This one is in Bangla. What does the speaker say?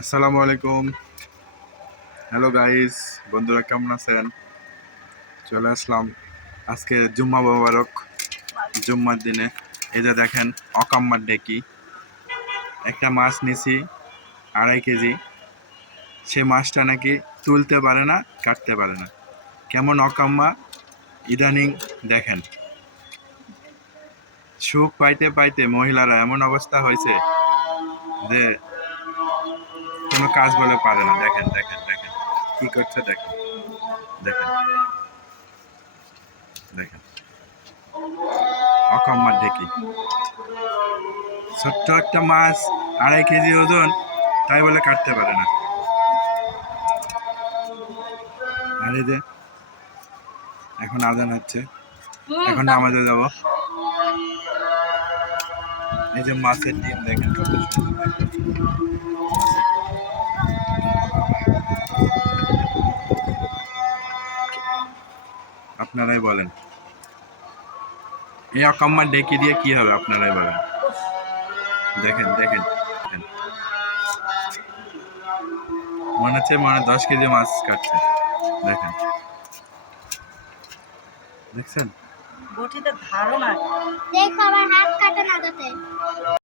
আসসালামু আলাইকুম। হ্যালো গাইস, বন্ধুরা কেমন আছেন? চলে আসলাম আজকে জুম্মা মোবারক, জুম্মার দিনে। এই যে দেখেন অকাম্মার ডেকি, একটা মাছ নিছি 2.5 কেজি। সে মাছটা নাকি তুলতে পারে না, কাটতে পারে না। কেমন অকাম্মা ইদানিং দেখেন। সুখ পাইতে পাইতে মহিলারা এমন অবস্থা হয়েছে যে কোনো কাজ বলে পারে না। দেখেন দেখেন দেখেন কি করছে, দেখেন দেখেন দেখেন অকাম্মার ডেকি। ছোট্ট একটা মাছ 2.5 কেজি ওজন, তাই বলে কাটতে পারে না। আর এই যে এখন আজান হচ্ছে, এখন নামাজে যাব। এই যে মাছের ডিম দেখেন কত সুন্দর, দেখেন আপনারাই বলেন এই অকাম্মার ডেকি দিয়ে কি হবে, আপনারাই বলেন। দেখেন দেখেন দেখেন, মনে হচ্ছে 10 কেজি মাছ কাটছে। দেখেন, দেখছেন? বটিতে ধারণা দেখো, আমার হাত কাটে না যাতে।